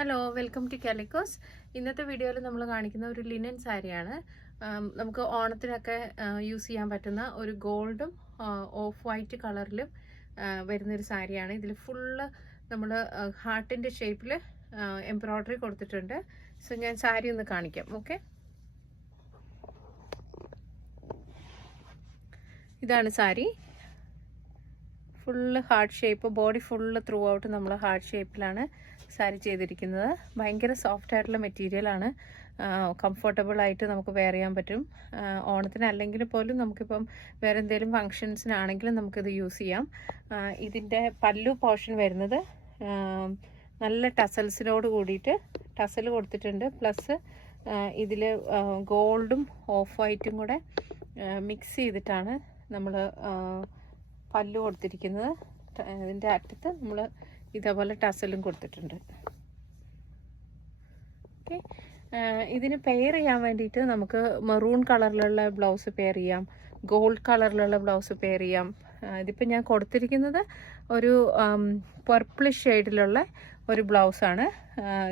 Hello, welcome to കാലിക്കോസ്. ഇന്നത്തെ വീഡിയോയിൽ നമ്മൾ കാണിക്കുന്ന ഒരു ലിനൻ സാരിയാണ്. നമുക്ക് ഓണത്തിനൊക്കെ യൂസ് ചെയ്യാൻ പറ്റുന്ന ഒരു ഗോൾഡും ഓഫ് വൈറ്റ് കളറിലും വരുന്നൊരു സാരിയാണ്. ഇതിൽ ഫുള്ള് നമ്മൾ ഹാർട്ടിൻ്റെ ഷേപ്പിൽ എംബ്രോയ്ഡറി കൊടുത്തിട്ടുണ്ട്. സോ ഞാൻ സാരി ഒന്ന് കാണിക്കാം. ഓക്കെ, ഇതാണ് sari. Full heart shape, body full through out നമ്മൾ ഹാർട്ട് ഷേപ്പിലാണ് സാരി ചെയ്തിരിക്കുന്നത്. ഭയങ്കര സോഫ്റ്റ് ആയിട്ടുള്ള മെറ്റീരിയലാണ്. കംഫർട്ടബിൾ ആയിട്ട് നമുക്ക് വെയർ ചെയ്യാൻ പറ്റും. ഓണത്തിന് അല്ലെങ്കിൽ പോലും നമുക്കിപ്പം വേറെ എന്തെങ്കിലും ഫങ്ഷൻസിനാണെങ്കിലും നമുക്കിത് യൂസ് ചെയ്യാം. ഇതിൻ്റെ പല്ലു പോർഷൻ വരുന്നത് നല്ല ടസൽസിനോട് കൂടിയിട്ട് ടസൽ കൊടുത്തിട്ടുണ്ട്. പ്ലസ് ഇതിൽ ഗോൾഡും ഓഫ് വൈറ്റും കൂടെ മിക്സ് ചെയ്തിട്ടാണ് നമ്മൾ പല്ലു കൊടുത്തിരിക്കുന്നത്. ഇതിൻ്റെ അറ്റത്ത് നമ്മൾ ഇതേപോലെ ടസലും കൊടുത്തിട്ടുണ്ട്. ഓക്കെ, ഇതിന് പെയർ ചെയ്യാൻ വേണ്ടിയിട്ട് നമുക്ക് മെറൂൺ കളറിലുള്ള ബ്ലൗസ് പെയർ ചെയ്യാം, ഗോൾഡ് കളറിലുള്ള ബ്ലൗസ് പെയർ ചെയ്യാം. ഇതിപ്പോൾ ഞാൻ കൊടുത്തിരിക്കുന്നത് ഒരു പർപ്പിളിഷ് ഷെയ്ഡിലുള്ള ഒരു ബ്ലൗസാണ്.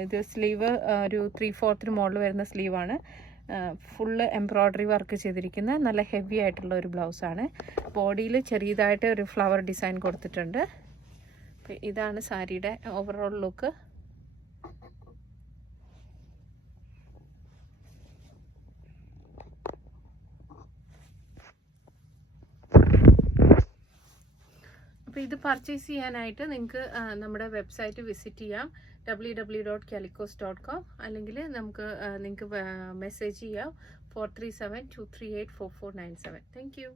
ഇത് സ്ലീവ് ഒരു 3/4 മോഡൽ വരുന്ന സ്ലീവാണ്. ഫുള്ള് എംബ്രോയ്ഡറി വർക്ക് ചെയ്തിരിക്കുന്ന നല്ല ഹെവി ആയിട്ടുള്ള ഒരു ബ്ലൗസാണ്. ബോഡിയിൽ ചെറിയതായിട്ട് ഒരു ഫ്ലവർ ഡിസൈൻ കൊടുത്തിട്ടുണ്ട്. ഇതാണ് സാരിയുടെ ഓവറോൾ ലുക്ക്. അപ്പോൾ ഇത് പർച്ചേസ് ചെയ്യാനായിട്ട് നിങ്ങൾക്ക് നമ്മുടെ വെബ്സൈറ്റ് വിസിറ്റ് ചെയ്യാം, www.calicos.com. അല്ലെങ്കിൽ നിങ്ങൾക്ക് മെസ്സേജ് ചെയ്യാം 437-238-4497. Thank you.